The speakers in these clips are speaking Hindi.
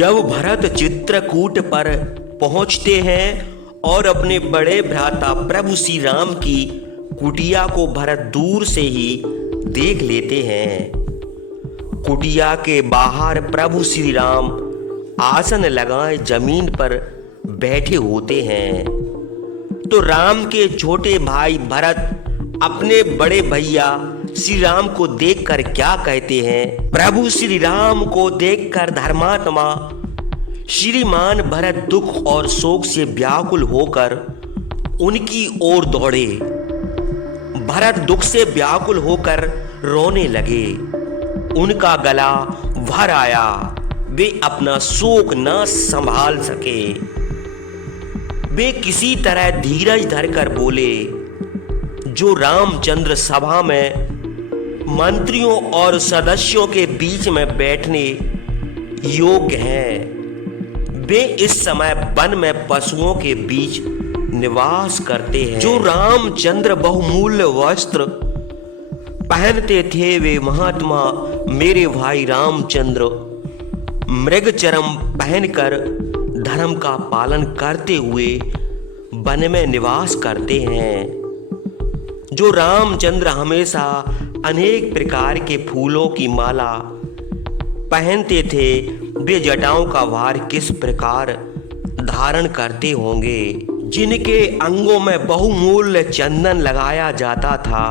जब भरत चित्रकूट पर पहुंचते हैं और अपने बड़े भ्राता प्रभु श्री राम की कुटिया को भरत दूर से ही देख लेते हैं। कुटिया के बाहर प्रभु श्री राम आसन लगाए जमीन पर बैठे होते हैं। तो राम के छोटे भाई भरत अपने बड़े भैया श्री राम को देखकर क्या कहते हैं? प्रभु श्री राम को देखकर धर्मात्मा श्रीमान भरत दुख और शोक से व्याकुल होकर उनकी ओर दौड़े। भरत दुख से व्याकुल होकर रोने लगे। उनका गला भर आया। वे अपना शोक न संभाल सके। वे किसी तरह धीरज धरकर बोले, जो रामचंद्र सभा में मंत्रियों और सदस्यों के बीच में बैठने योग्य हैं, वे इस समय वन में पशुओं के बीच निवास करते हैं। जो रामचंद्र बहुमूल्य वस्त्र पहनते थे, वे महात्मा मेरे भाई रामचंद्र मृगचर्म पहनकर धर्म का पालन करते हुए वन में निवास करते हैं। जो रामचंद्र हमेशा अनेक प्रकार के फूलों की माला पहनते थे, वे जटाओं का भार किस प्रकार धारण करते होंगे? जिनके अंगों में बहुमूल्य चंदन लगाया जाता था,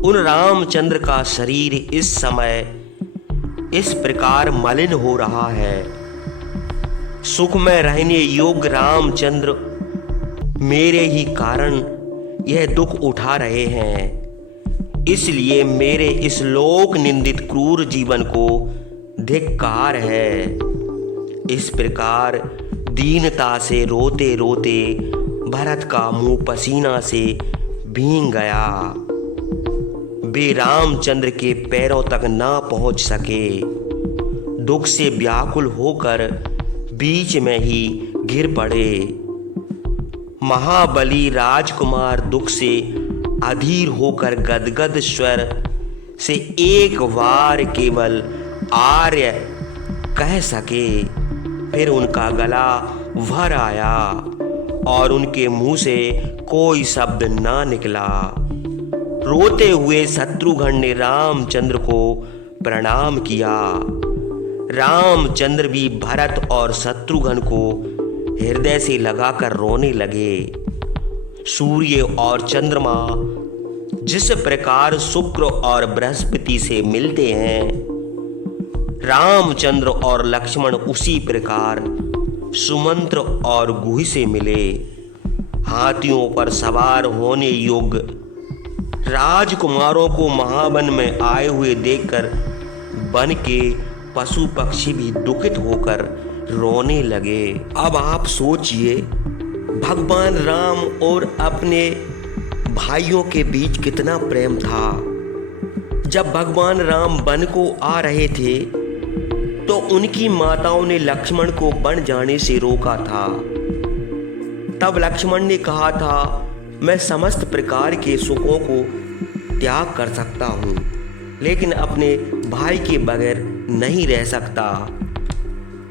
उन रामचंद्र का शरीर इस समय इस प्रकार मलिन हो रहा है। सुख में रहने योग्य रामचंद्र मेरे ही कारण यह दुख उठा रहे हैं। इसलिए मेरे इस लोक निंदित क्रूर जीवन को धिक्कार है। इस प्रकार दीनता से रोते रोते भरत का मुंह पसीना से भीग गया। वे रामचंद्र के पैरों तक ना पहुंच सके। दुख से व्याकुल होकर बीच में ही गिर पड़े। महाबली राजकुमार दुख से अधीर होकर गदगद स्वर से एक बार केवल आर्य कह सके। फिर उनका गला भर आया और उनके मुंह से कोई शब्द ना निकला। रोते हुए शत्रुघ्न ने रामचंद्र को प्रणाम किया। रामचंद्र भी भरत और शत्रुघ्न को हृदय से लगाकर रोने लगे। सूर्य और चंद्रमा जिस प्रकार शुक्र और बृहस्पति से मिलते हैं, रामचंद्र और लक्ष्मण उसी प्रकार सुमंत्र और गुहि से मिले। हाथियों पर सवार होने योग्य राजकुमारों को महावन में आए हुए देखकर वन के पशु पक्षी भी दुखित होकर रोने लगे। अब आप सोचिए, भगवान राम और अपने भाइयों के बीच कितना प्रेम था। जब भगवान राम वन को आ रहे थे तो उनकी माताओं ने लक्ष्मण को वन जाने से रोका था। तब लक्ष्मण ने कहा था, मैं समस्त प्रकार के सुखों को त्याग कर सकता हूँ, लेकिन अपने भाई के बगैर नहीं रह सकता।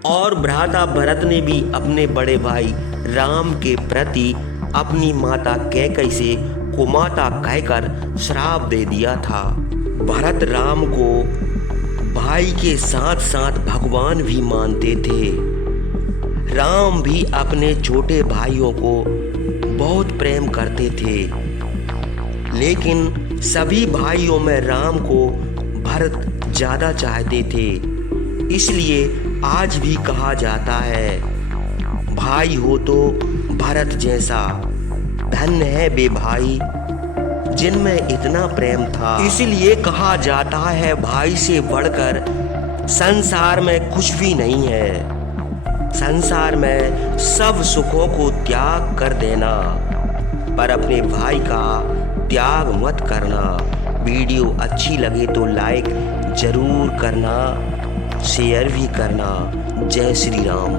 और भ्राता भरत ने भी अपने बड़े भाई राम के प्रति अपनी माता कैकेयी से कुमाता कहकर श्राप दे दिया था। भरत राम को भाई के साथ साथ भगवान भी मानते थे। राम भी अपने छोटे भाइयों को बहुत प्रेम करते थे, लेकिन सभी भाइयों में राम को भरत ज्यादा चाहते थे। इसलिए आज भी कहा जाता है, भाई हो तो भरत जैसा। धन्य है वे भाई जिनमें इतना प्रेम था। इसलिए कहा जाता है, भाई से बढ़कर संसार में कुछ भी नहीं है। संसार में सब सुखों को त्याग कर देना, पर अपने भाई का त्याग मत करना। वीडियो अच्छी लगे तो लाइक जरूर करना, शेयर भी करना। जय श्री राम।